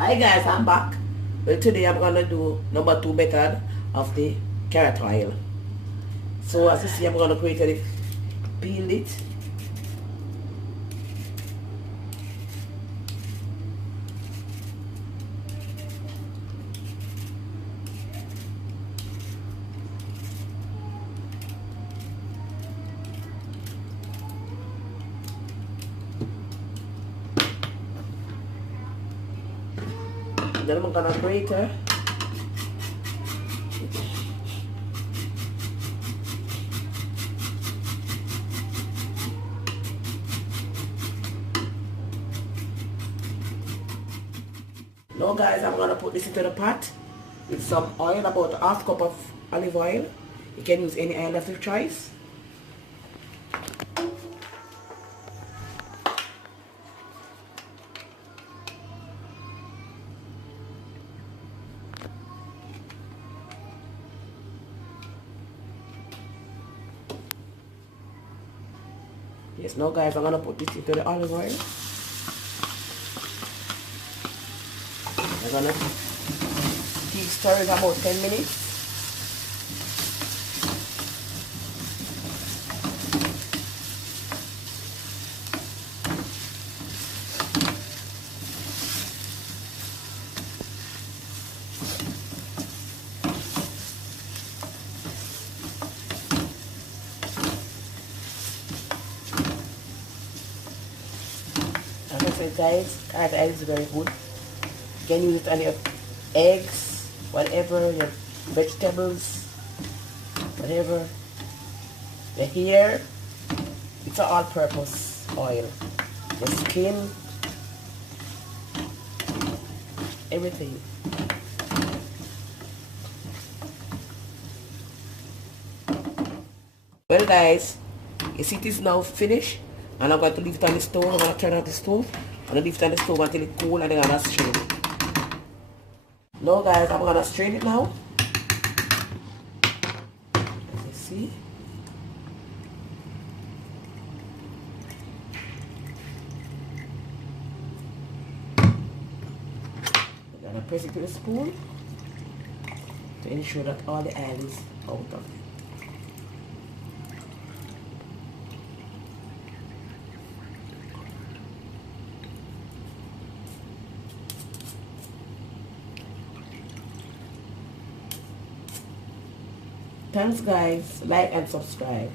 Hi guys, I'm back. Well, today I'm gonna do number 2 method of the carrot oil. So as you see, I'm gonna create it, peel it. Then I'm gonna grate her. Now guys, I'm gonna put this into the pot with some oil, about half cup of olive oil. You can use any oil of your choice. Yes, now guys, I'm gonna put this into the olive oil. I'm gonna keep stirring about 10 minutes. Like I said guys, carrot oil is very good. You can use it on your eggs, whatever, your vegetables, whatever. The hair, it's an all-purpose oil. The skin, everything. Well guys, you see it is now finished, and I'm going to leave it on the stove. I'm going to turn off the stove. I'm going to leave it on the stove until it cools, and then I'm going to strain it. Now guys, I'm going to strain it now. As you see. I'm going to press it with a spoon to ensure that all the oil is out of it. Thanks guys, like and subscribe.